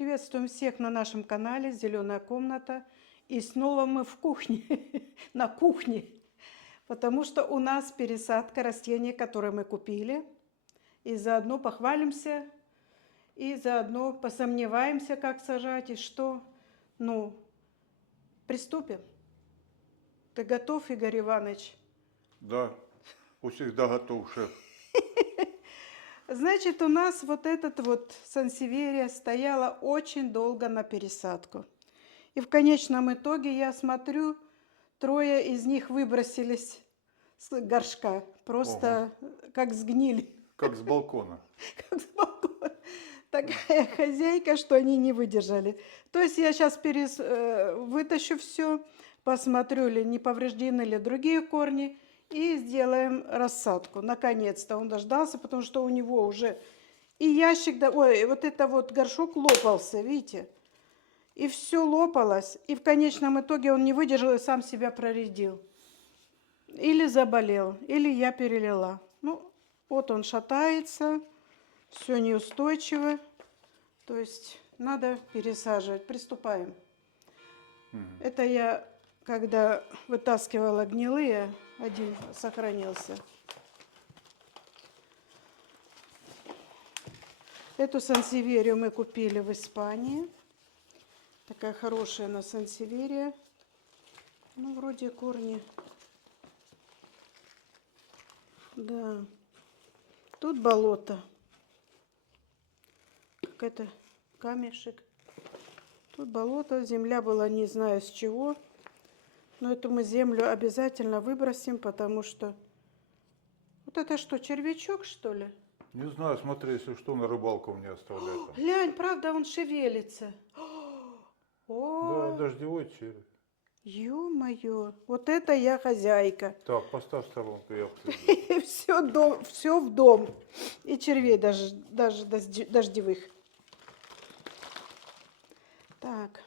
Приветствуем всех на нашем канале «Зеленая комната». И снова мы в кухне, на кухне, потому что у нас пересадка растений, которые мы купили. И заодно похвалимся, и заодно посомневаемся, как сажать и что. Ну, приступим. Ты готов, Игорь Иванович? Да, всегда готов, шеф. Значит, у нас вот этот вот сансеверия стояла очень долго на пересадку. И в конечном итоге, я смотрю, 3 из них выбросились с горшка. Просто как сгнили. Как с балкона. Как с балкона. Такая хозяйка, что они не выдержали. То есть я сейчас вытащу все, посмотрю, ли не повреждены ли другие корни, и сделаем рассадку. Наконец-то он дождался, потому что у него уже и ящик, ой, вот это вот горшок лопался, видите? И все лопалось, и в конечном итоге он не выдержал и сам себя проредил. Или заболел, или я перелила. Ну, вот он шатается, все неустойчиво. То есть надо пересаживать. Приступаем. Это я, когда вытаскивала гнилые, один сохранился. Эту сансеверию мы купили в Испании. Такая хорошая на сансеверия. Ну, вроде корни. Да. Тут болото. Какой-то камешек. Тут болото. Земля была не знаю с чего. Но эту мы землю обязательно выбросим, потому что... Вот это что, червячок, что ли? Не знаю, смотри, если что, на рыбалку мне оставляй там. Глянь, правда, он шевелится. Да, О, дождевой червь. ё-моё, вот это я хозяйка. Так, поставь сторонку, я приду. Все в дом. И червей даже дождевых. Так.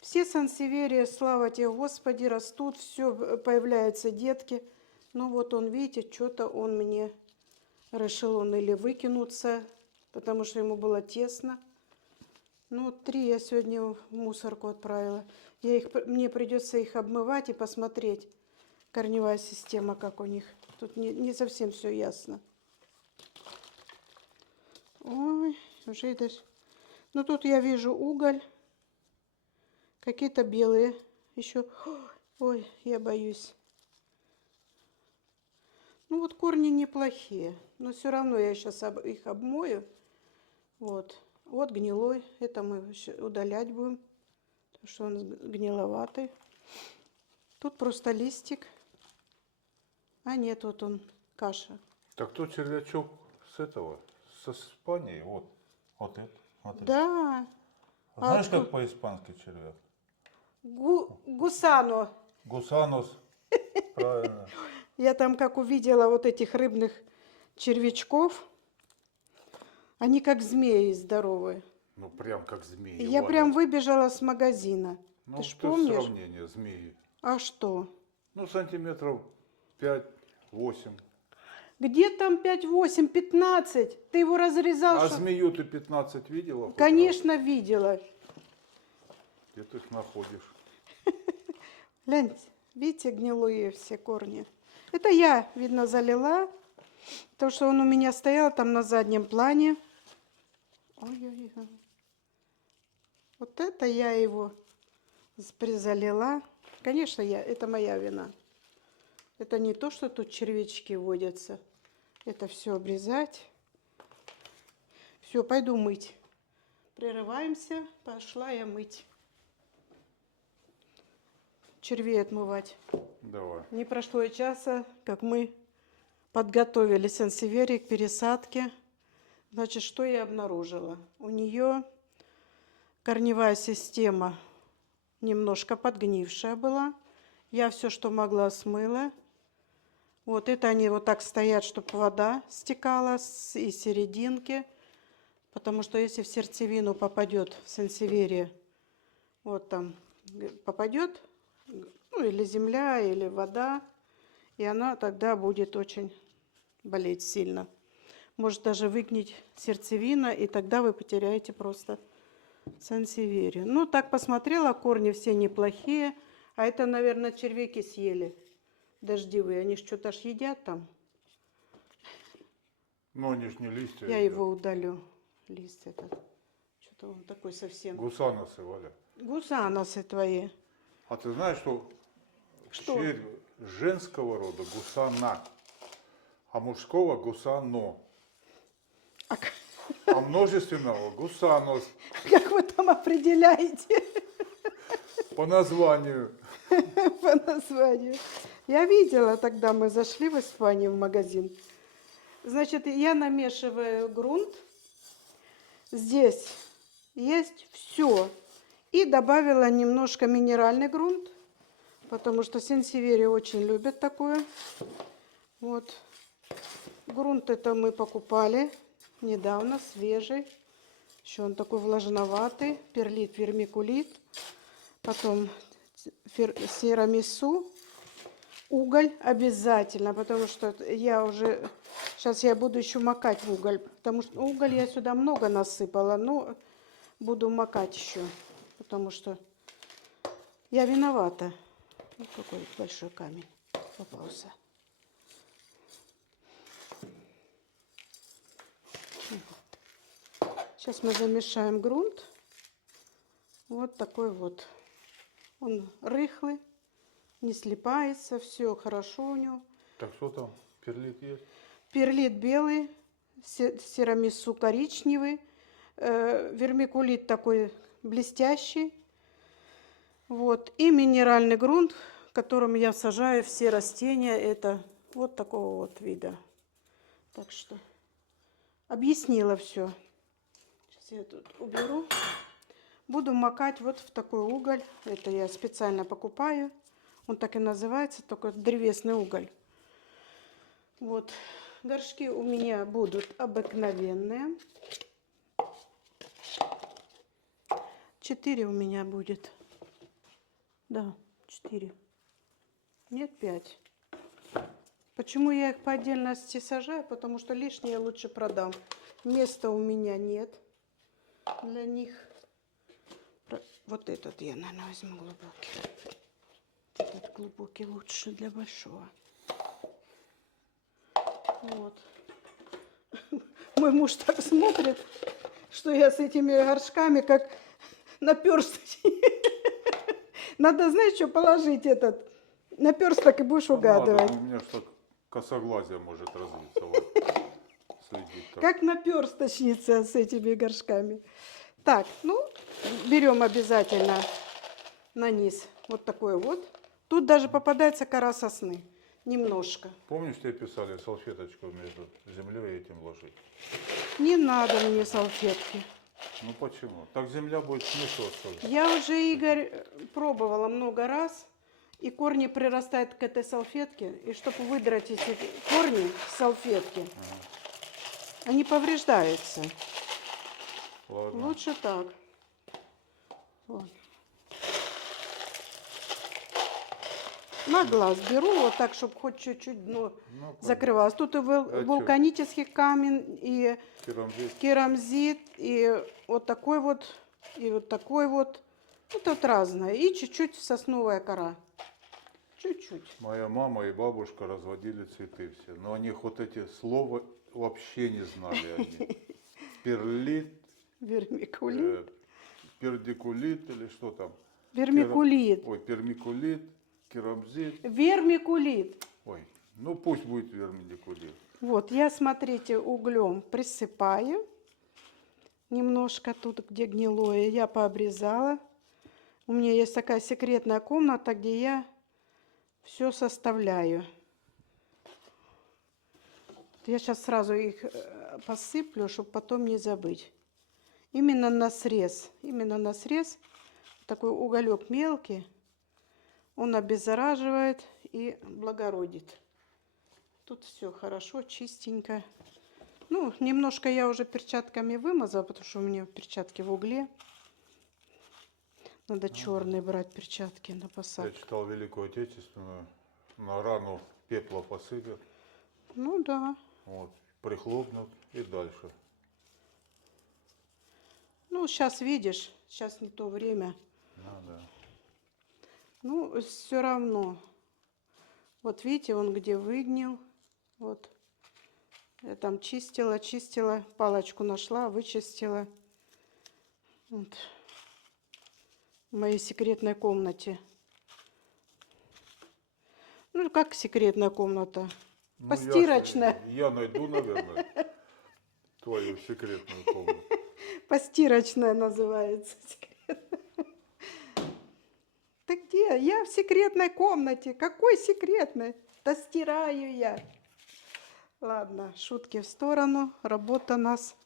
Все сансеверии, слава тебе, Господи, растут, все, появляются детки. Ну вот он, видите, что-то он мне решил, он или выкинуться, потому что ему было тесно. Ну, 3 я сегодня в мусорку отправила. Мне придется их обмывать и посмотреть, корневая система, как у них. Тут не совсем все ясно. Ой, уже даже... Ну, тут я вижу уголь. Какие-то белые еще. Ой, я боюсь. Ну, вот корни неплохие. Но все равно я сейчас их обмою. Вот. Вот гнилой. Это мы удалять будем. Потому что он гниловатый. Тут просто листик. А нет, вот он, каша. Так тот червячок с этого, со Испании, вот это. Вот это. Да. Знаешь, как по-испански червяк? Гусано. Гусанос, правильно. Я там как увидела вот этих рыбных червячков. Они как змеи здоровые. Ну, прям как змеи. Я прям выбежала с магазина. Ну, Ты ж это помнишь? сравнение, змеи. А что? Ну, сантиметров 5-8. Где там 5, 8, 15? Ты его разрезал? А что... змею ты 15 видела? хоть Конечно, видела. раз? Где ты их находишь? Гляньте, видите, гнилые все корни. Это я, видно, залила. То, что он у меня стоял там на заднем плане. Ой-ой-ой. Вот это я его призалила. Конечно, это моя вина. Это не то, что тут червячки водятся. Это все обрезать. Все, пойду мыть. Прерываемся. Пошла я мыть. Червей отмывать. Давай. Не прошло и часа, как мы подготовили сансеверий к пересадке. Значит, что я обнаружила? У нее корневая система немножко подгнившая была. Я все, что могла, смыла. Вот это они вот так стоят, чтобы вода стекала из серединки. Потому что если в сердцевину попадет в сансеверия, вот там попадет, ну или земля, или вода, и она тогда будет очень болеть сильно. может даже выгнить сердцевина, и тогда вы потеряете просто сансеверию. Ну, так посмотрела, корни все неплохие. А это, наверное, червяки съели дождевые. Они ж что-то ж едят там. Ну, они ж не листья. Я едят. его удалю, лист этот. Что-то он такой совсем. Гусаносы, Валя. Гусаносы твои. А ты знаешь, что, Что? червь женского рода гусана, а мужского гусано, А а множественного гусанос как вы там определяете по названию. по названию? Я видела, тогда мы зашли в Испанию в магазин. Значит, я намешиваю грунт. Здесь есть все. И добавила немножко минеральный грунт, потому что сенсеверия очень любят такое. Вот. Грунт это мы покупали недавно, свежий. Еще он такой влажноватый. Перлит, вермикулит. Потом тирамису. Уголь обязательно, потому что я уже... Сейчас я буду еще макать в уголь, потому что уголь я сюда много насыпала, но буду макать еще, потому что я виновата. Вот какой большой камень попался. Сейчас мы замешаем грунт. Вот такой вот. Он рыхлый, не слипается, все хорошо у него. Так что там, перлит есть? Перлит белый, тирамису коричневый, вермикулит такой блестящий. Вот. И минеральный грунт, которым я сажаю все растения. Это вот такого вот вида. Так что объяснила все. Сейчас я тут уберу. Буду макать вот в такой уголь. Это я специально покупаю. Он так и называется, только древесный уголь. Вот. Горшки у меня будут обыкновенные. 4 у меня будет. Да, 4. Нет, 5. Почему я их по отдельности сажаю? Потому что лишнее лучше продам. Места у меня нет для них. Вот этот я, наверное, возьму глубокий. Этот глубокий лучше для большого. Вот. Мой муж так смотрит, что я с этими горшками как наперсточек. Надо, знаешь, что положить этот наперсток и будешь угадывать. Надо, у меня что косоглазие может развиться. Вот. Следит так. Как наперсточница с этими горшками. Так, ну, берем обязательно на низ вот такой вот. Тут даже попадается кора сосны. Немножко. Помнишь, тебе писали салфеточку между землей и этим ложить? Не надо мне салфетки. Ну почему? Так земля будет смешиваться. Я уже, Игорь, пробовала много раз. И корни прирастают к этой салфетке. И чтобы выдрать эти корни с салфетки, они повреждаются. Ладно. Лучше так. Вот. На глаз беру, вот так, чтобы хоть чуть-чуть дно Ну, закрывалось. Тут и вулканический камень, и керамзит. керамзит, и вот такой вот, и вот такой вот. Ну, тут разное. И чуть-чуть сосновая кора. Чуть-чуть. Моя мама и бабушка разводили цветы все. Но они вот эти слова вообще не знали они. Перлит, Вермикулит. пердикулит или что там? Вермикулит. Ой, пермикулит, керамзит. Вермикулит. Ой, ну пусть будет вермикулит. Вот, я, смотрите, углем присыпаю. Немножко тут, где гнилое, я пообрезала. У меня есть такая секретная комната, где я все составляю. Я сейчас сразу их посыплю, чтобы потом не забыть. Именно на срез. Именно на срез. Такой уголек мелкий. Он обеззараживает и благородит. Тут все хорошо, чистенько. Ну, немножко я уже перчатками вымазала, потому что у меня перчатки в угле. Надо черные брать перчатки на Я посадку. читал Великую Отечественную, на рану пепла посыпят, Ну да. вот, прихлопнут, И дальше. Ну, сейчас видишь, сейчас не то время. Ну, да. Ну, все равно. Вот видите, он где выгнил. Вот. Я там чистила, палочку нашла, вычистила. Вот. В моей секретной комнате. Ну, как секретная комната? Ну, Постирочная. Я найду, наверное, твою секретную комнату. Постирочная называется. Ты где? Я в секретной комнате. Какой секретной? Да стираю я. Ладно, шутки в сторону. Работа нас.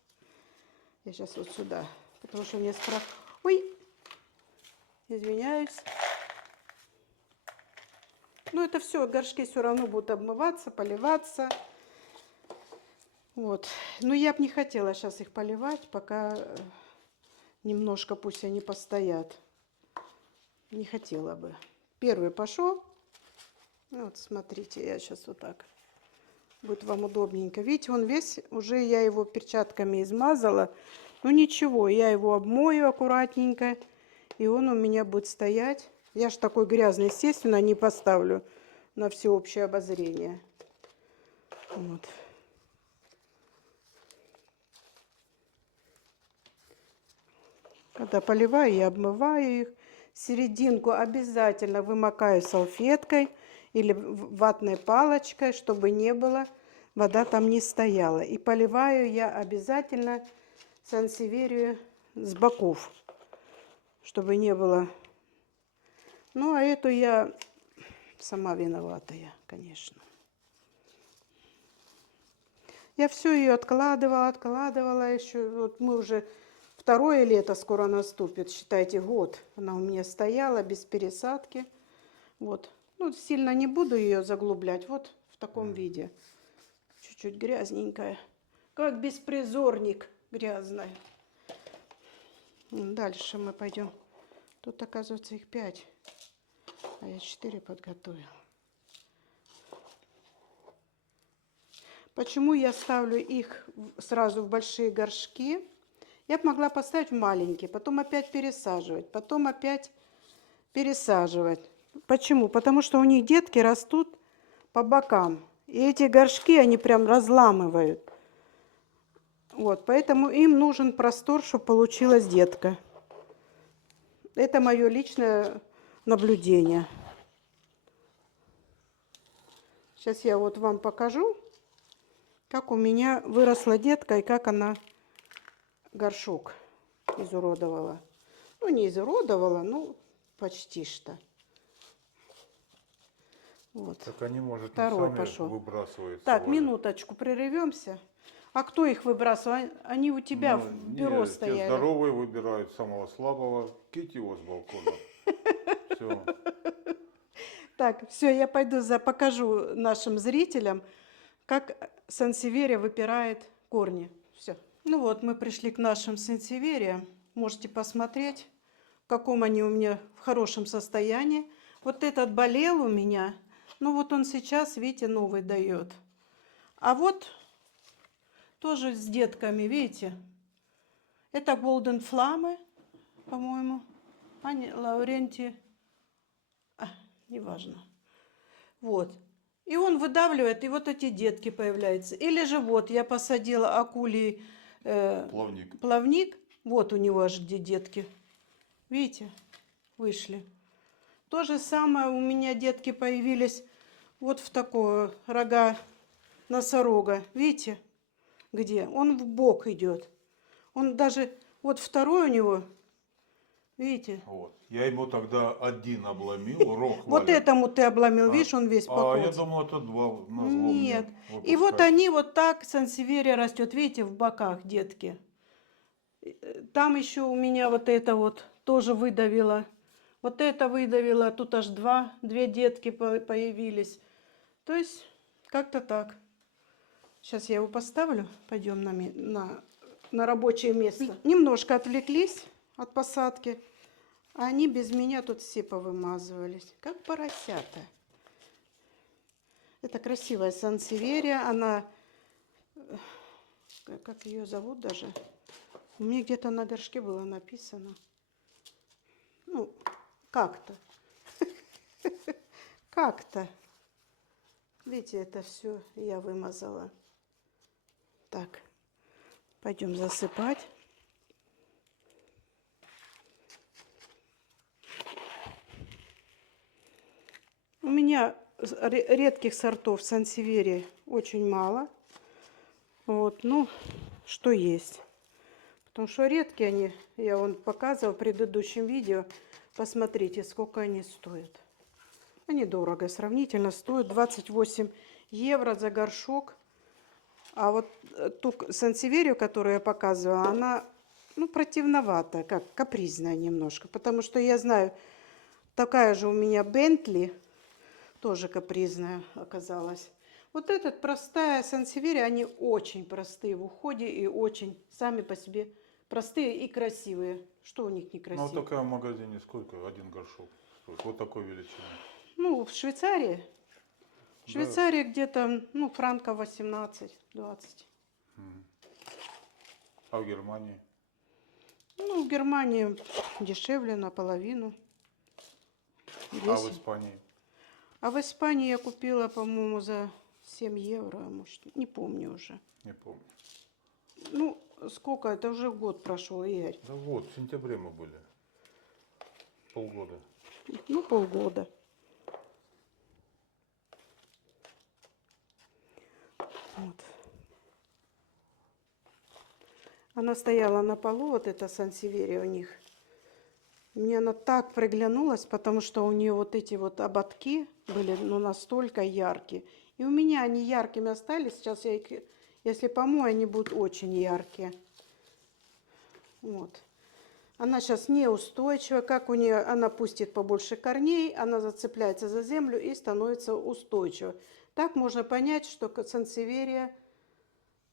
Я сейчас вот сюда. Потому что мне Ой, извиняюсь. Ну, это все, горшки все равно будут обмываться, поливаться. Вот. Но я бы не хотела сейчас их поливать, пока немножко пусть они постоят. Не хотела бы. Первый пошел. Вот, смотрите, я сейчас вот так. Будет вам удобненько. Видите, он весь, уже я его перчатками измазала. Ну ничего, я его обмою аккуратненько. И он у меня будет стоять. Я ж такой грязный, естественно, не поставлю на всеобщее обозрение. Вот. Когда поливаю, я обмываю их. Серединку обязательно вымокаю салфеткой или ватной палочкой, чтобы не было, вода там не стояла. И поливаю я обязательно сансеверию с боков, чтобы не было. Ну, а эту я сама виноватая, конечно. Я все ее откладывала еще. Вот мы уже второе лето скоро наступит, считайте, год. Она у меня стояла без пересадки. Вот. Ну, сильно не буду ее заглублять. Вот в таком виде. Чуть-чуть грязненькая. Как беспризорник грязная. Дальше мы пойдем. Тут, оказывается, их 5. А я 4 подготовила. Почему я ставлю их сразу в большие горшки? Я бы могла поставить в маленькие, потом опять пересаживать, потом опять пересаживать. Почему? Потому что у них детки растут по бокам. И эти горшки, они прям разламывают. Вот, поэтому им нужен простор, чтобы получилась детка. Это мое личное наблюдение. Сейчас я вот вам покажу, как у меня выросла детка и как она горшок изуродовала. Ну, не изуродовала, ну, почти что. Вот. Так они, может, Второй сами пошел. выбрасываются. Так, Валя. минуточку, прервемся. А кто их выбрасывал? Они у тебя в бюро Те стояли. здоровые выбирают самого слабого. Кить его с балкона. Все. Так, все, я пойду покажу нашим зрителям, как сансеверия выпирает корни. Все. Ну вот, мы пришли к нашим сансевериям. Можете посмотреть, в каком они у меня в хорошем состоянии. Вот этот болел у меня. Ну вот он сейчас, видите, новый дает. А вот тоже с детками, видите. Это Golden Flamme, по-моему. Ани Лауренти. Неважно. Вот. И он выдавливает, и вот эти детки появляются. Или же вот я посадила акулий плавник. Вот у него аж где детки. Видите? Вышли. То же самое у меня детки появились вот в такого рога носорога. Видите? Где? Он в бок идет. Он даже, вот второй у него, видите? Вот. Я ему тогда один обломил, рог. Вот Валя. этому ты обломил, видишь, он весь покоцан. я думал, это два на зло Нет. мне И вот выпускать. они вот так, сансеверия растет, видите, в боках, детки. Там еще у меня вот это вот тоже выдавило. Вот это выдавило, тут аж две детки появились. То есть как-то так. Сейчас я его поставлю, пойдем на рабочее место. Немножко отвлеклись от посадки. А они без меня тут все повымазывались, как поросята. Это красивая сансеверия, она Как ее зовут даже? У меня где-то на горшке было написано. Ну, как-то. Как-то. Видите, это все я вымазала. Так, пойдем засыпать. У меня редких сортов сансевери очень мало. Вот, ну, что есть. Потому что редкие они, я вон показывала в предыдущем видео. Посмотрите, сколько они стоят. Они дорого, сравнительно стоят 28 евро за горшок. А вот ту сансеверию, которую я показываю, она, ну, противноватая, как капризная немножко. Потому что я знаю, такая же у меня Бентли, тоже капризная оказалась. Вот этот простая сансеверия, они очень простые в уходе и очень сами по себе простые и красивые. Что у них Ну, некрасиво? вот такая в магазине сколько? Один горшок стоит. Вот такой величины. Ну, в Швейцарии. В Да. Швейцарии где-то, ну, франков 18-20. А в Германии? Ну, в Германии дешевле наполовину. А в 10. Испании? А в Испании я купила, по-моему, за 7 евро, а может, не помню уже. Не помню. Ну, сколько? Это уже год прошел, Игорь. Да вот, в сентябре мы были. Полгода. Ну, полгода. Вот. Она стояла на полу, вот эта сансеверия у них. Мне она так приглянулась, потому что у нее вот эти вот ободки были, ну, настолько яркие. И у меня они яркими остались. Сейчас я их, если помою, они будут очень яркие. Вот. Она сейчас неустойчива. Как у нее, она пустит побольше корней, она зацепляется за землю и становится устойчивой. Так можно понять, что сансеверия,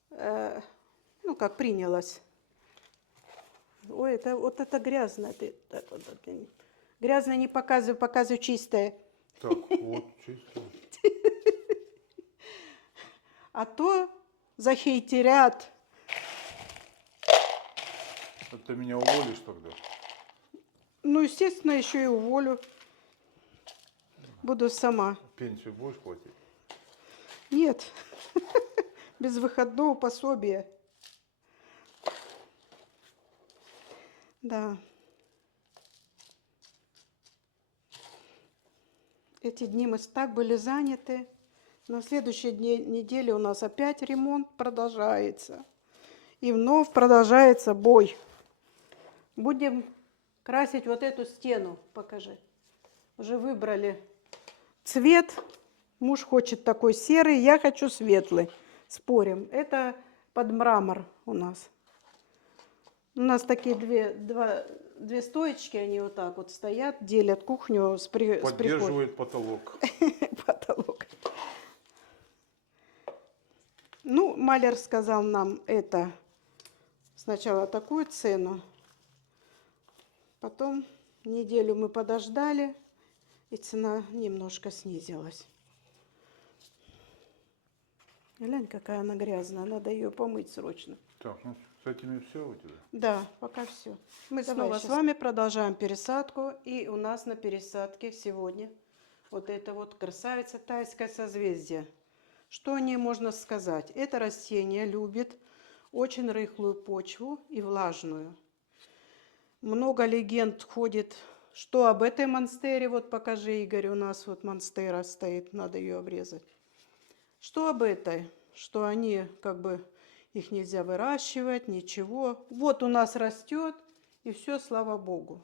ну, как принялась. Ой, это вот это грязно. Ты, так, вот, грязно не показывай, показывай чистое. Так, вот, чисто. А то захейтерят. Ты меня уволишь тогда? Ну, естественно, еще и уволю. Буду сама. Пенсию будешь платить? Нет, без выходного пособия. Да. Эти дни мы так были заняты. На следующей неделе у нас опять ремонт продолжается. И вновь продолжается бой. Будем красить вот эту стену. Покажи. Уже выбрали цвет. Муж хочет такой серый, я хочу светлый. Спорим. Это под мрамор у нас. У нас такие две стоечки, они вот так вот стоят, делят кухню с прихожей. Поддерживает потолок. Потолок. Ну, маляр сказал нам это сначала такую цену, потом неделю мы подождали, и цена немножко снизилась. Глянь, какая она грязная, надо ее помыть срочно. Так, ну с этими все у тебя? Да, пока все. Мы снова с вами продолжаем пересадку, и у нас на пересадке сегодня вот это вот красавица тайское созвездие. Что о ней можно сказать? Это растение любит очень рыхлую почву и влажную. Много легенд ходит, что об этой монстере, вот покажи, Игорь, у нас вот монстера стоит, надо ее обрезать. Что об этой? Что они как бы, их нельзя выращивать, ничего. Вот у нас растет, и все, слава богу.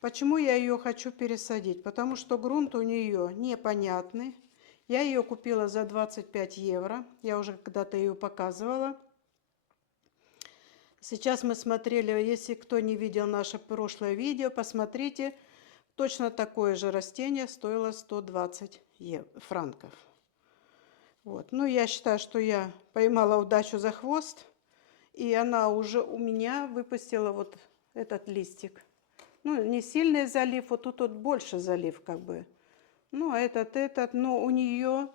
Почему я ее хочу пересадить? Потому что грунт у нее непонятный. Я ее купила за 25 евро. Я уже когда-то ее показывала. Сейчас мы смотрели, если кто не видел наше прошлое видео, посмотрите. Точно такое же растение стоило 120 франков. Вот. Ну, я считаю, что я поймала удачу за хвост. И она уже у меня выпустила вот этот листик. Ну, не сильный залив, вот тут вот больше залив как бы. Ну, а этот, но у нее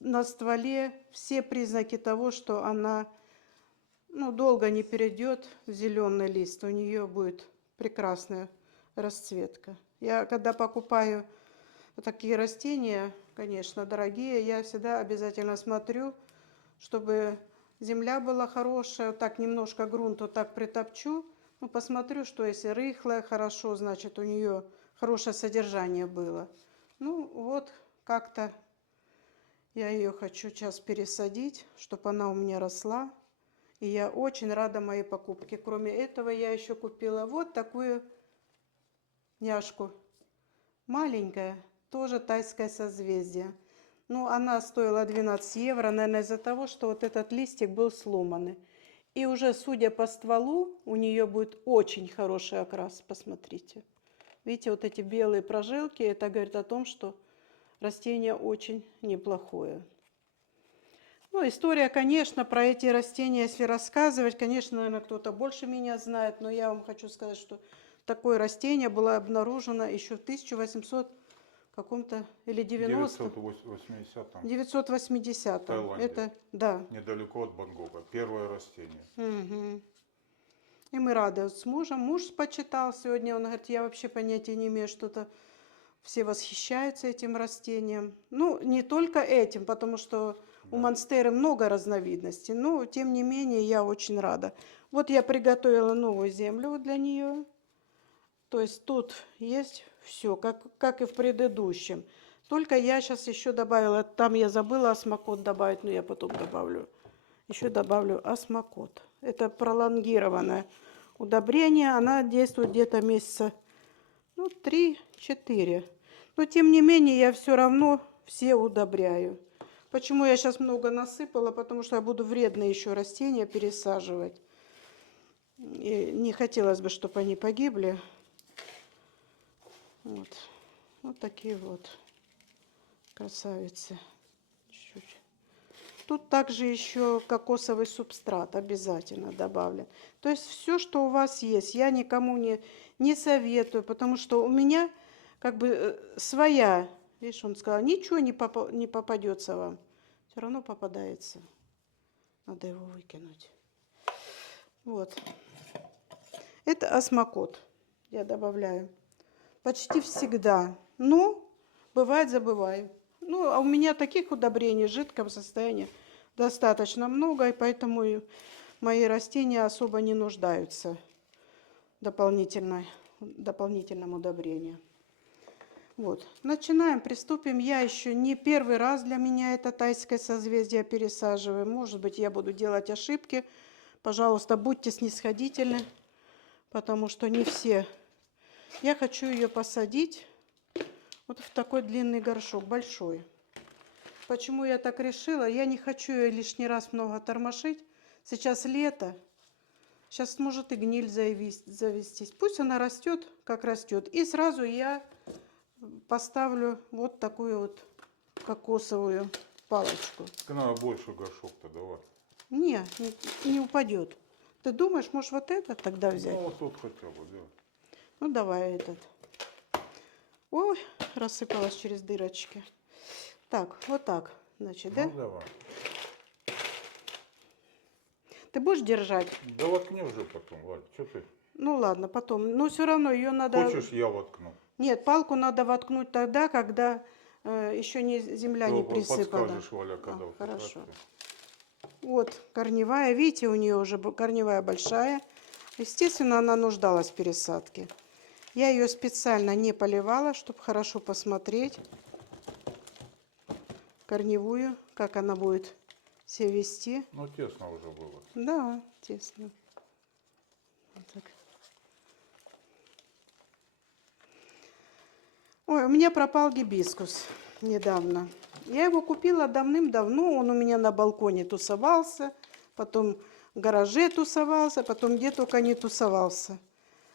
на стволе все признаки того, что она ну, долго не перейдет в зеленый лист, у нее будет прекрасная расцветка. Я когда покупаю такие растения, конечно, дорогие, я всегда обязательно смотрю, чтобы земля была хорошая, вот так немножко грунт вот так притопчу, ну, посмотрю, что если рыхлая, хорошо, значит, у нее хорошее содержание было. Ну, вот как-то я ее хочу сейчас пересадить, чтобы она у меня росла. И я очень рада моей покупке. Кроме этого, я еще купила вот такую няшку. Маленькая, тоже тайское созвездие. Ну, она стоила 12 евро, наверное, из-за того, что вот этот листик был сломанный. И уже, судя по стволу, у нее будет очень хороший окрас, посмотрите. Видите, вот эти белые прожилки, это говорит о том, что растение очень неплохое. Ну, история, конечно, про эти растения, если рассказывать, конечно, наверное, кто-то больше меня знает, но я вам хочу сказать, что такое растение было обнаружено еще в 1800 каком-то или 90-м, 980-м 980-м. в Таиланде, Это, да. недалеко от Бангкока. Первое растение. Мгм. И мы рады с мужем. Муж почитал сегодня, он говорит, я вообще понятия не имею, что-то все восхищаются этим растением. Ну, не только этим, потому что у Да. монстеры много разновидностей, но тем не менее я очень рада. Вот я приготовила новую землю для нее. То есть тут есть все, как и в предыдущем. Только я сейчас еще добавила, там я забыла осмокот добавить, но я потом добавлю. Еще добавлю осмокот. Это пролонгированное удобрение, она действует где-то месяца, ну, 3-4. Но тем не менее я все равно все удобряю. Почему я сейчас много насыпала? Потому что я буду вредные еще растения пересаживать. И не хотелось бы, чтобы они погибли. Вот. Вот такие вот красавицы. Чуть-чуть. Тут также еще кокосовый субстрат обязательно добавлен. То есть все, что у вас есть, я никому не советую, потому что у меня как бы своя, видишь, он сказал, ничего не попадется вам. Все равно попадается. Надо его выкинуть. Вот. Это осмокот я добавляю. Почти всегда. Но бывает забываю. Ну, а у меня таких удобрений в жидком состоянии достаточно много, и поэтому и мои растения особо не нуждаются в дополнительном удобрении. Вот. Начинаем, приступим. Я еще не первый раз для меня это тайское созвездие пересаживаю. Может быть, я буду делать ошибки. Пожалуйста, будьте снисходительны, потому что не все. Я хочу ее посадить вот в такой длинный горшок, большой. Почему я так решила? Я не хочу ее лишний раз много тормошить. Сейчас лето. Сейчас может и гниль завестись. Пусть она растет, как растет. И сразу я поставлю вот такую вот кокосовую палочку. Так надо больше горшок-то давай. Не упадет. Ты думаешь, может вот этот тогда взять? Ну, вот тут хотя бы, да. Ну, давай этот. Ой, рассыпалась через дырочки. Так, вот так, значит, да? Ну, давай. Ты будешь держать? Да воткни уже потом, Валь, что ты? Ну, ладно, потом. Но все равно ее надо... Хочешь, я воткну? Нет, палку надо воткнуть тогда, когда еще земля не присыпана. Подскажешь, Валя, когда вот Хорошо. воткнуть. Вот корневая. Видите, у нее уже корневая большая. Естественно, она нуждалась в пересадке. Я ее специально не поливала, чтобы хорошо посмотреть корневую, как она будет себя вести. Ну, тесно уже было. Да, тесно. Вот так. Ой, у меня пропал гибискус недавно. Я его купила давным-давно, он у меня на балконе тусовался, потом в гараже тусовался, потом где только не тусовался.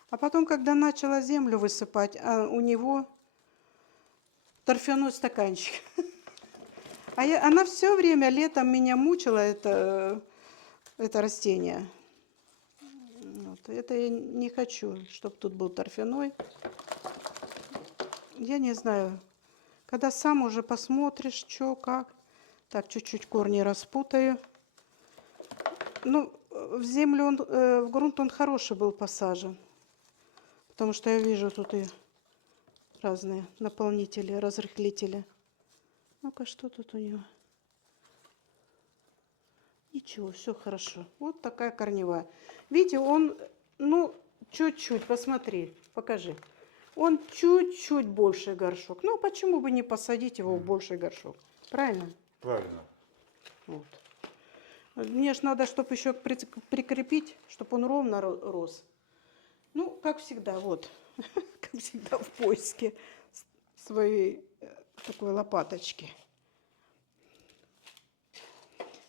А потом, когда начала землю высыпать, у него торфяной стаканчик. Она все время летом меня мучила, это растение. Вот. Это я не хочу, чтобы тут был торфяной. Я не знаю, когда сам уже посмотришь, что, как. Так, чуть-чуть корни распутаю. Ну, в землю, в грунт он хороший был посажен. Потому что я вижу тут и разные наполнители, разрыхлители. Ну-ка, что тут у него? Ничего, все хорошо. Вот такая корневая. Видите, он, ну, чуть-чуть, посмотри, покажи. Он чуть-чуть больше горшок. Ну, почему бы не посадить его в больший горшок? Правильно? Правильно. Вот. Мне ж надо, чтобы еще прикрепить, чтобы он ровно рос. Ну, как всегда, вот. Как всегда в поиске своей такой лопаточки.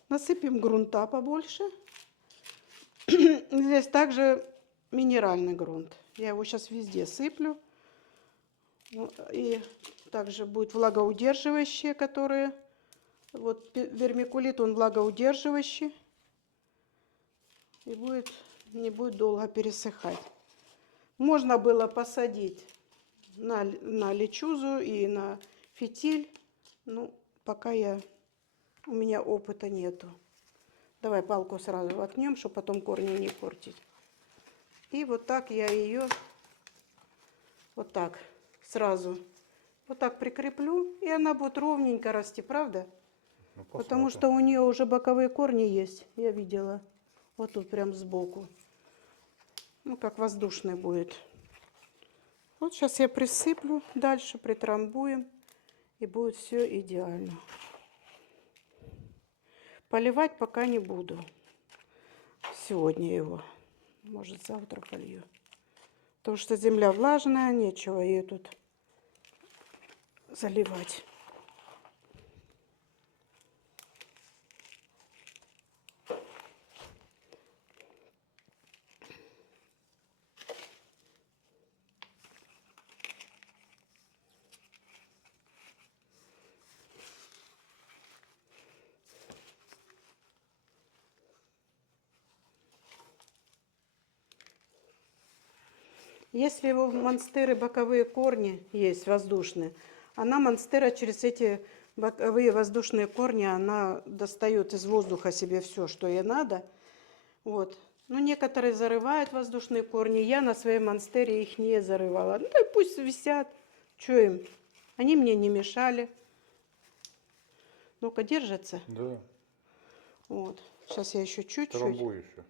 Насыпем грунта побольше. Здесь также минеральный грунт. Я его сейчас везде сыплю. И также будет влагоудерживающие, которые... Вот вермикулит, он влагоудерживающий. И не будет долго пересыхать. Можно было посадить на лечузу и на фитиль. Ну, пока у меня опыта нету. Давай палку сразу воткнем, чтобы потом корни не портить. И вот так я ее вот так сразу вот так прикреплю, и она будет ровненько расти, правда? Ну, Потому посмотрим. что у нее уже боковые корни есть, я видела. Вот тут прям сбоку. Ну, как воздушный будет. Вот сейчас я присыплю, дальше притрамбуем, и будет все идеально. Поливать пока не буду. Сегодня его. Может, завтра полью. Потому что земля влажная, нечего ее тут заливать. Если его в монстеры боковые корни есть воздушные, она монстера через эти боковые воздушные корни, она достает из воздуха себе все, что ей надо. Вот. Ну, некоторые зарывают воздушные корни. Я на своей монстере их не зарывала. Ну, да и пусть висят. Что им? Они мне не мешали. Ну-ка, держатся. Да, Вот. Сейчас я еще чуть-чуть. трамбуй еще.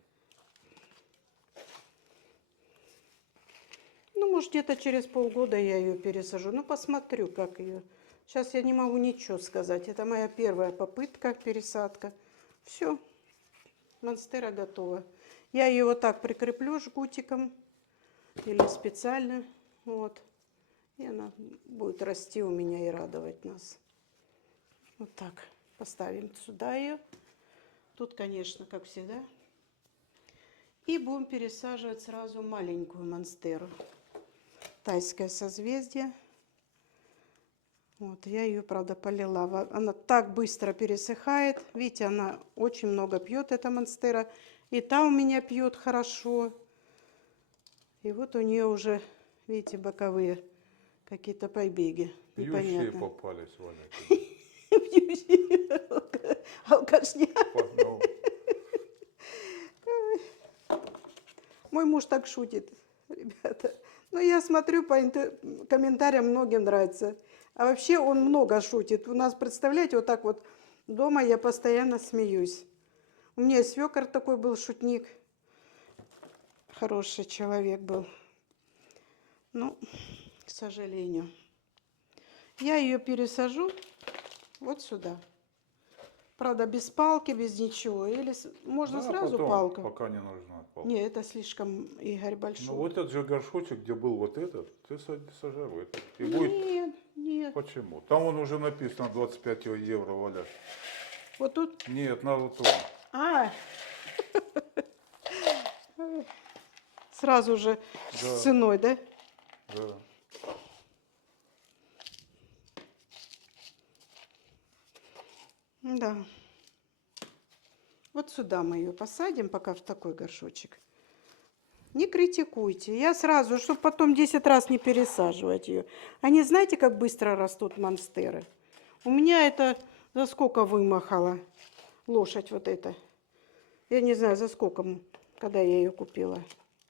Ну, может, где-то через полгода я ее пересажу. Ну, посмотрю, как ее. Сейчас я не могу ничего сказать. Это моя первая попытка, пересадка. Все, монстера готова. Я ее вот так прикреплю жгутиком или специально. Вот. И она будет расти у меня и радовать нас. Вот так. Поставим сюда ее. Тут, конечно, как всегда. И будем пересаживать сразу маленькую монстеру. Тайское созвездие. Вот, я ее, правда, полила. Она так быстро пересыхает. Видите, она очень много пьет, эта монстера. И та у меня пьет хорошо. И вот у нее уже, видите, боковые какие-то побеги. Пьющие Непонятно. попались, Валя. Пьющие. Алкашня. Ну, Мой муж так шутит, ребята. Ну, я смотрю по комментариям, многим нравится. А вообще он много шутит. У нас, представляете, вот так вот дома я постоянно смеюсь. У меня и свекор такой был шутник. Хороший человек был. Ну, к сожалению. Я ее пересажу вот сюда. Правда, без палки, без ничего. Или можно да, сразу потом, палка. пока не нужна палка. Не, это слишком, Игорь, большой. Ну, вот этот же горшочек, где был вот этот, ты сажай в этот. И будет... Нет, нет. Почему? Там он уже написано 25 евро, Валя. Вот тут. Нет, на вот он. А, сразу же Да. с ценой, да? Да. Да. Вот сюда мы ее посадим, пока в такой горшочек. Не критикуйте. Я сразу, чтобы потом 10 раз не пересаживать ее. Они, знаете, как быстро растут монстеры? У меня это за сколько вымахала лошадь вот эта. Я не знаю, за сколько, когда я ее купила.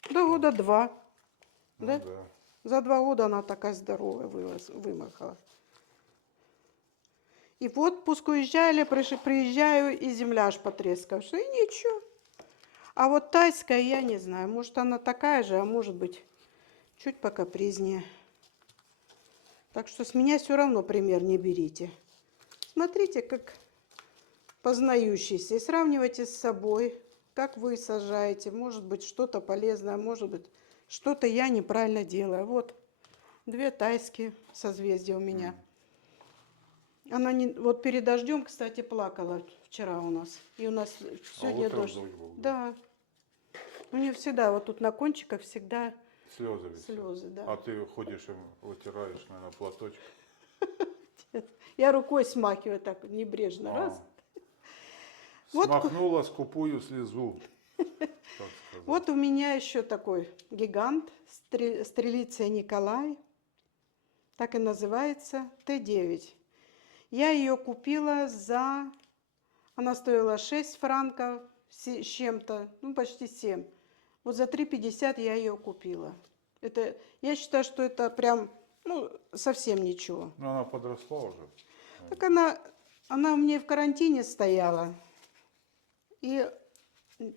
Да, года 2. Ну Да? да. За 2 года она такая здоровая вымахала. И в отпуск уезжали, приезжаю, и земля аж потрескавшая. И ничего. А вот тайская, я не знаю. Может, она такая же, а может быть, чуть покапризнее. Так что с меня все равно пример не берите. Смотрите, как познающийся. И сравнивайте с собой, как вы сажаете. Может быть, что-то полезное, может быть, что-то я неправильно делаю. Вот 2 тайские созвездия у меня. Она не... Вот перед дождем, кстати, плакала вчера у нас. И у нас сегодня утром дождь. дождь был, Да. У нее всегда, вот тут на кончиках всегда Слезы висят. слезы, да. А ты ходишь им вытираешь, наверное, платочек. Я рукой смахиваю так небрежно. Раз. Вот, Смахнула скупую слезу, так сказать. вот у меня еще такой гигант, стрелиция Николай. Так и называется, Т9. Я ее купила за... Она стоила 6 франков с чем-то, ну почти 7. Вот за 3,50 я ее купила. Это, я считаю, что это прям, ну, совсем ничего. Ну, она подросла уже. Так она у меня в карантине стояла. И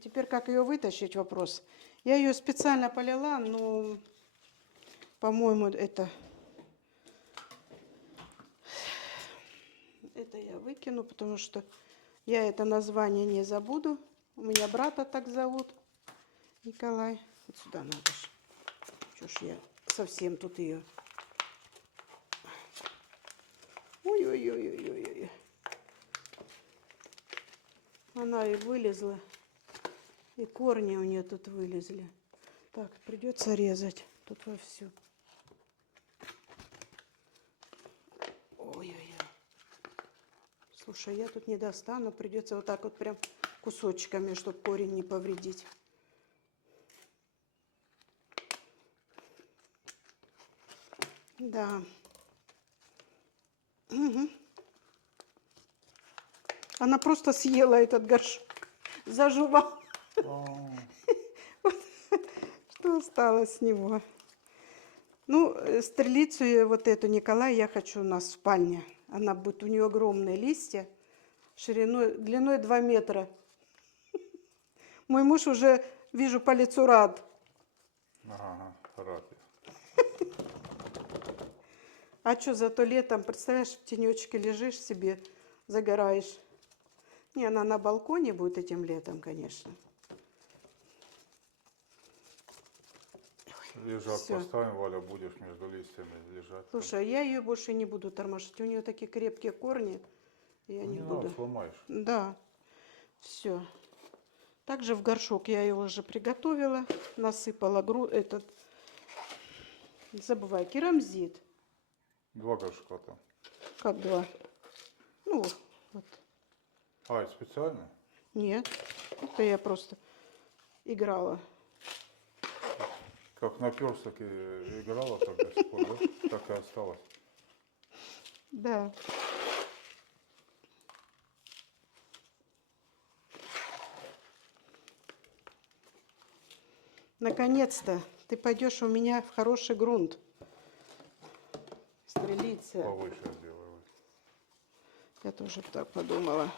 теперь как ее вытащить, вопрос. Я ее специально полила, но, по-моему, это я выкину, потому что я это название не забуду. У меня брата так зовут, Николай. Вот сюда надо же. Чё ж я совсем тут ее. Ой-ой-ой-ой-ой. Она и вылезла. И корни у нее тут вылезли. Так, придется резать тут вовсю. Ой-ой-ой. Слушай, я тут не достану. Придется вот так вот прям кусочками, чтобы корень не повредить. Да. Угу. Она просто съела этот горшок. Заживала. Что осталось с него? Ну, стрелицу вот эту Николай я хочу у нас в спальне. Она будет, у нее огромные листья, длиной 2 метра. Мой муж уже, вижу, по лицу рад. Ага, рад я. А что, зато летом, представляешь, в тенечке лежишь себе, загораешь. Не, она на балконе будет этим летом, конечно. Лежак Всё. поставим, Валя, будешь между листьями лежать. Слушай, я ее больше не буду тормошить. У нее такие крепкие корни. Я Ну, не не буду. надо, сломаешь. Да. Все. Также в горшок я его уже приготовила. Насыпала забывай, керамзит. 2 горшка там. Как 2? Ну, вот. А, это специально? Нет. Это я просто играла. Как наперсток играла, так до сих пор, да? Так и осталось. Да. Наконец-то ты пойдешь у меня в хороший грунт. Стрелиция. Повыше сделаю. Я тоже так подумала.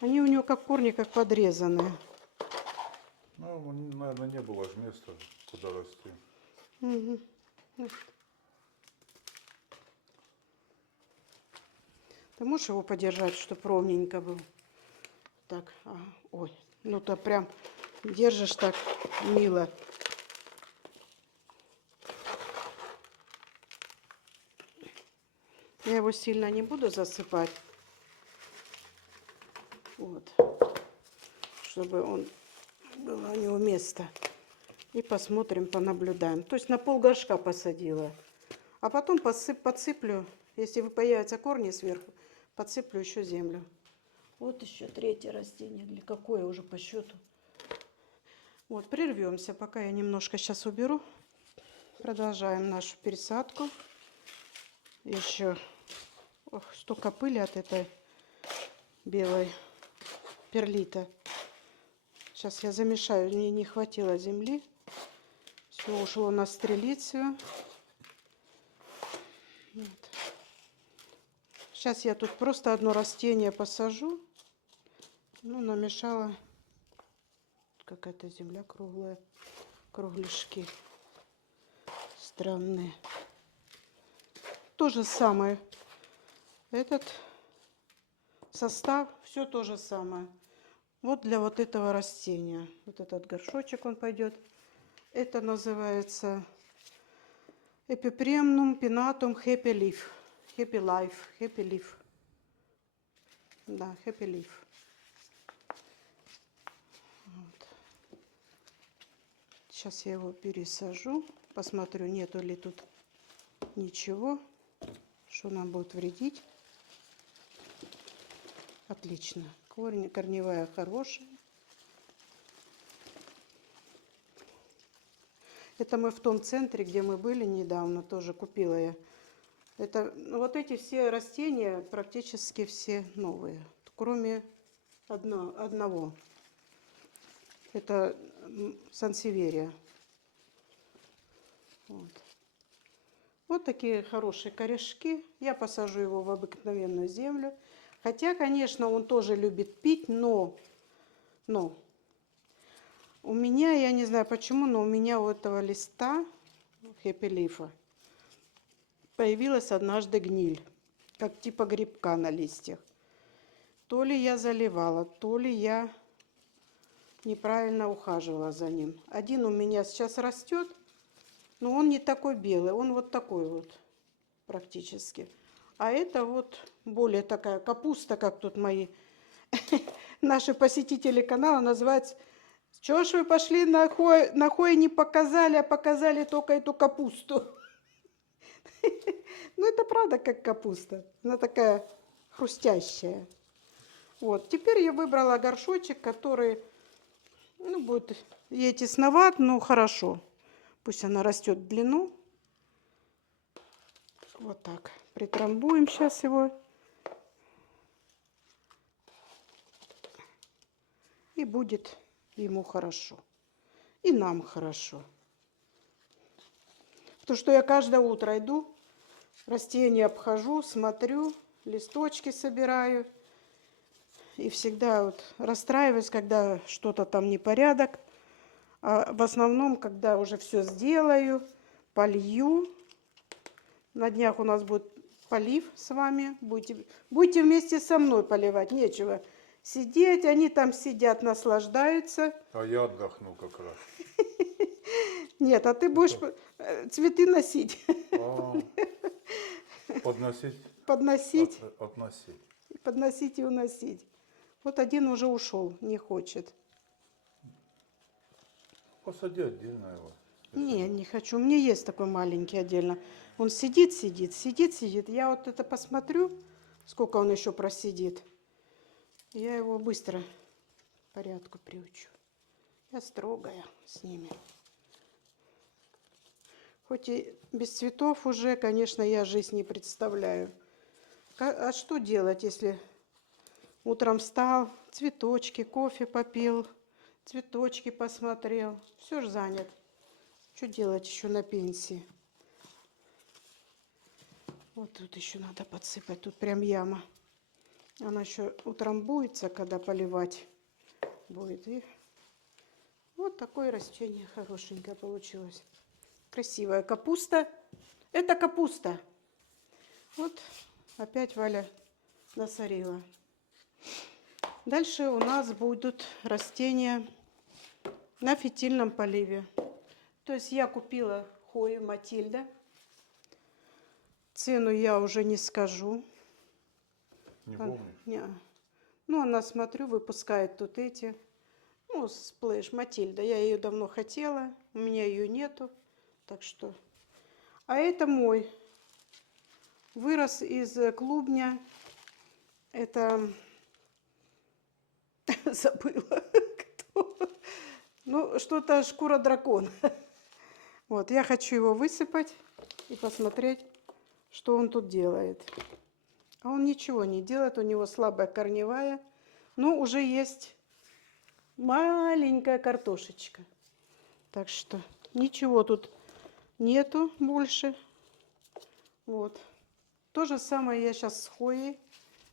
Они у него как корни, как подрезанные. Ну, наверное, не было же места, куда расти. Угу. Ты можешь его подержать, чтобы ровненько был? Так, ой, ну то прям держишь так мило. Я его сильно не буду засыпать. Вот. Чтобы он было у него место. И посмотрим, понаблюдаем. То есть на пол горшка посадила. А потом подсыплю, если появятся корни сверху, подсыплю еще землю. Вот еще 3-е растение. Или какое уже по счету. Вот, прервемся, пока я немножко сейчас уберу. Продолжаем нашу пересадку. Еще столько пыли от этой белой перлита. Сейчас я замешаю, мне не хватило земли. Все ушло на стрелицию. Вот. Сейчас я тут просто одно растение посажу. Ну, намешала. Какая-то земля круглая. Кругляшки странные. То же самое. Этот состав, все то же самое. Вот для вот этого растения. Вот этот горшочек он пойдет. Это называется Epipremnum pinnatum Happy Leaf. Happy Life. Happy Leaf. Да, Happy Leaf. Вот. Сейчас я его пересажу. Посмотрю, нету ли тут ничего, что нам будет вредить. Отлично. Корневая хорошая. Это мы в том центре, где мы были недавно, тоже купила я. Это, ну, вот эти все растения практически все новые, кроме одного. Это сансеверия. Вот. Вот такие хорошие корешки. Я посажу его в обыкновенную землю. Хотя, конечно, он тоже любит пить, но у меня, я не знаю почему, но у меня у этого листа Happy Leaf появилась однажды гниль, как типа грибка на листьях. То ли я заливала, то ли я неправильно ухаживала за ним. Один у меня сейчас растет, но он не такой белый, он вот такой вот практически. А это вот более такая капуста, как тут мои наши посетители канала называют. Чего ж вы пошли на хой не показали, а показали только эту капусту? Ну, это правда как капуста. Она такая хрустящая. Вот. Теперь я выбрала горшочек, который, ну, будет ей тесноват, но хорошо. Пусть она растет в длину. Вот так. Притрамбуем сейчас его. И будет ему хорошо. И нам хорошо. Потому что я каждое утро иду, растения обхожу, смотрю, листочки собираю. И всегда вот расстраиваюсь, когда что-то там непорядок. А в основном, когда уже все сделаю, полью. На днях у нас будет полив с вами. Будете вместе со мной поливать. Нечего сидеть. Они там сидят, наслаждаются. А я отдохну как раз. Нет, а ты будешь цветы носить. Подносить? Подносить. Относить. Подносить и уносить. Вот один уже ушел, не хочет. Посади отдельно его. Не, не хочу. У меня есть такой маленький отдельно. Он сидит. Я вот это посмотрю, сколько он еще просидит. Я его быстро к порядку приучу. Я строгая с ними. Хоть и без цветов уже, конечно, я жизнь не представляю. А что делать, если утром встал, цветочки, кофе попил, цветочки посмотрел. Все же занят. Что делать еще на пенсии? Вот тут еще надо подсыпать. Тут прям яма. Она еще утрамбуется, когда поливать будет. И вот такое растение хорошенькое получилось. Красивая капуста. Это капуста. Вот опять Валя насорила. Дальше у нас будут растения на фитильном поливе. То есть я купила хою Матильда. Цену я уже не скажу. Не помнишь? Ну, она, смотрю, выпускает тут эти. Ну, сплэш Матильда. Я ее давно хотела. У меня ее нету. Так что... А это мой. Вырос из клубня. Это... Забыла, кто. Ну, что-то шкура дракона. Вот, я хочу его высыпать и посмотреть, что он тут делает. А он ничего не делает, у него слабая корневая, но уже есть маленькая картошечка. Так что ничего тут нету больше. Вот. То же самое я сейчас с хоей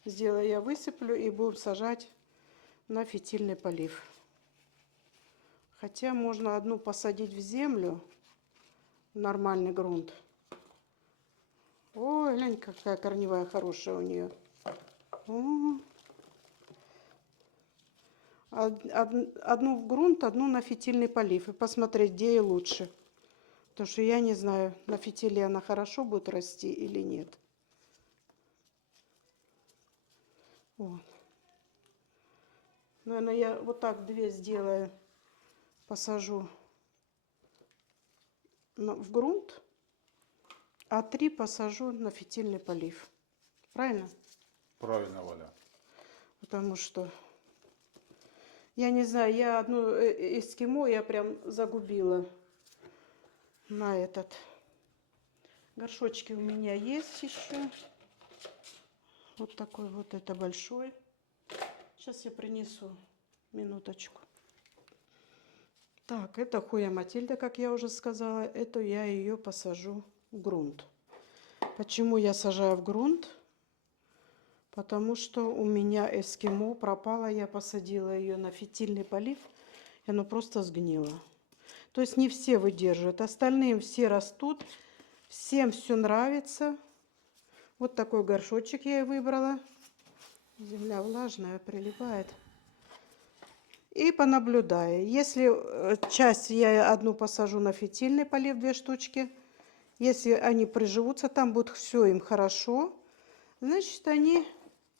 сделаю. Я высыплю и будем сажать на фитильный полив. Хотя можно одну посадить в землю, в нормальный грунт. Ой, глянь, какая корневая хорошая у нее. Одну в грунт, одну на фитильный полив. И посмотреть, где ей лучше. Потому что я не знаю, на фитиле она хорошо будет расти или нет. Вот. Наверное, я вот так 2 сделаю. Посажу в грунт, а 3 посажу на фитильный полив. Правильно? Правильно, Валя. Потому что, я не знаю, я одну эскимо я прям загубила на этот. Горшочки у меня есть еще. Вот такой вот, это большой. Сейчас я принесу, минуточку. Так, это Хоя Матильда, как я уже сказала. Это я ее посажу в грунт. Почему я сажаю в грунт? Потому что у меня эскимо пропало. Я посадила ее на фитильный полив, и оно просто сгнило. То есть не все выдерживают. Остальные все растут. Всем все нравится. Вот такой горшочек я и выбрала. Земля влажная, прилипает. И понаблюдаю. Если часть я одну посажу на фитильный полив, 2 штучки. Если они приживутся там, будет все им хорошо, значит они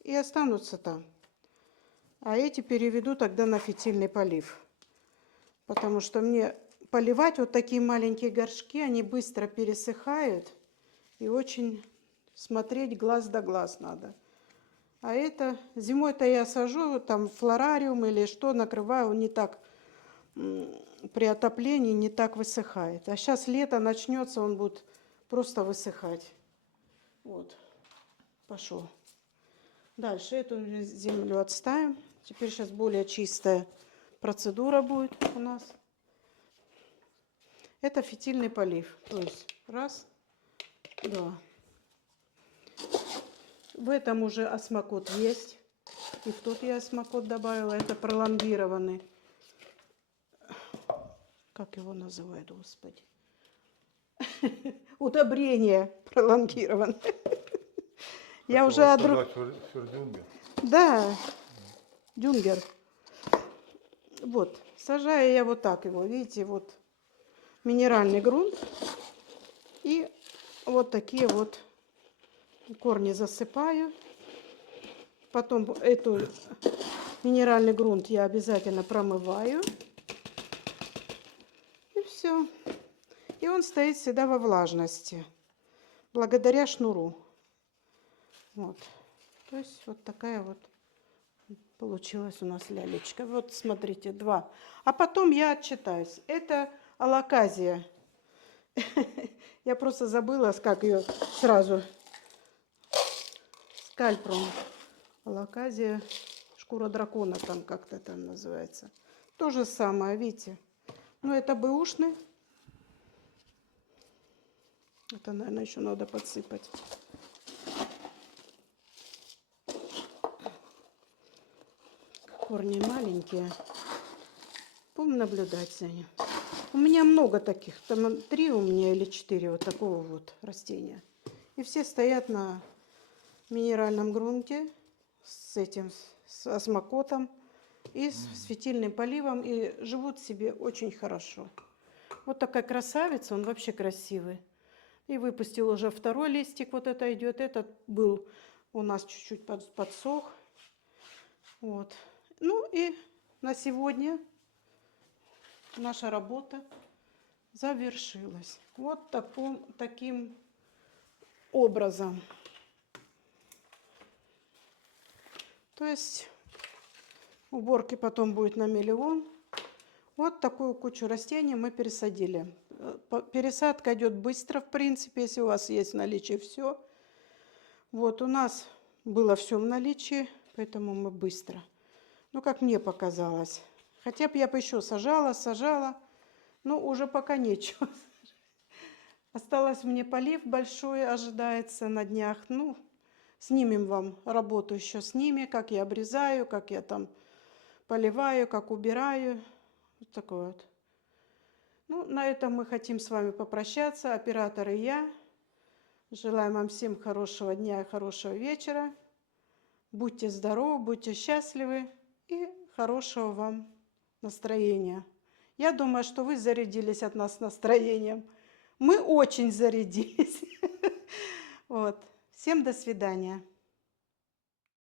и останутся там. А эти переведу тогда на фитильный полив. Потому что мне поливать вот такие маленькие горшки, они быстро пересыхают. И очень смотреть глаз да глаз надо. А это зимой-то я сажу там флорариум или что, накрываю, не так при отоплении не так высыхает. А сейчас лето начнется, он будет просто высыхать. Вот, пошел. Дальше эту землю отставим. Теперь сейчас более чистая процедура будет у нас. Это фитильный полив. То есть 1, 2. В этом уже осмокот есть. И в тот я осмокот добавила. Это пролонгированный. Как его называют, господи? Удобрение пролонгированное. Я уже Фердюнгер. Да, дюнгер. Вот, сажаю я вот так его, видите, вот минеральный грунт. И вот такие вот корни засыпаю. Потом эту минеральный грунт я обязательно промываю. И все. И он стоит всегда во влажности. Благодаря шнуру. Вот. То есть вот такая вот получилась у нас лялечка. Вот смотрите, 2. А потом я отчитаюсь. Это алаказия. Я просто забыла, как ее сразу. Скальпром. Алаказия, шкура дракона там как-то там называется. То же самое, видите. Но это бэушный. Это, наверное, еще надо подсыпать. Корни маленькие. Будем наблюдать за ним. У меня много таких. Там 3 у меня или 4 вот такого вот растения. И все стоят на минеральном грунте с этим, с осмокотом и с фитильным поливом. И живут себе очень хорошо. Вот такая красавица. Он вообще красивый. И выпустил уже 2 листик. Вот это идет. Этот был у нас чуть-чуть подсох. Вот. Ну и на сегодня наша работа завершилась. Вот таким образом. То есть уборки потом будет на миллион. Вот такую кучу растений мы пересадили. Пересадка идет быстро, в принципе, если у вас есть в наличии все. Вот у нас было все в наличии, поэтому мы быстро. Ну, как мне показалось. Хотя бы я бы еще сажала, но уже пока нечего. Осталось мне полив большой, ожидается на днях. Ну, снимем вам работу еще с ними, как я обрезаю, как я там поливаю, как убираю. Вот такое вот. Ну, на этом мы хотим с вами попрощаться, оператор и я. Желаем вам всем хорошего дня и хорошего вечера. Будьте здоровы, будьте счастливы и хорошего вам настроения. Я думаю, что вы зарядились от нас настроением. Мы очень зарядились. Вот. Всем до свидания.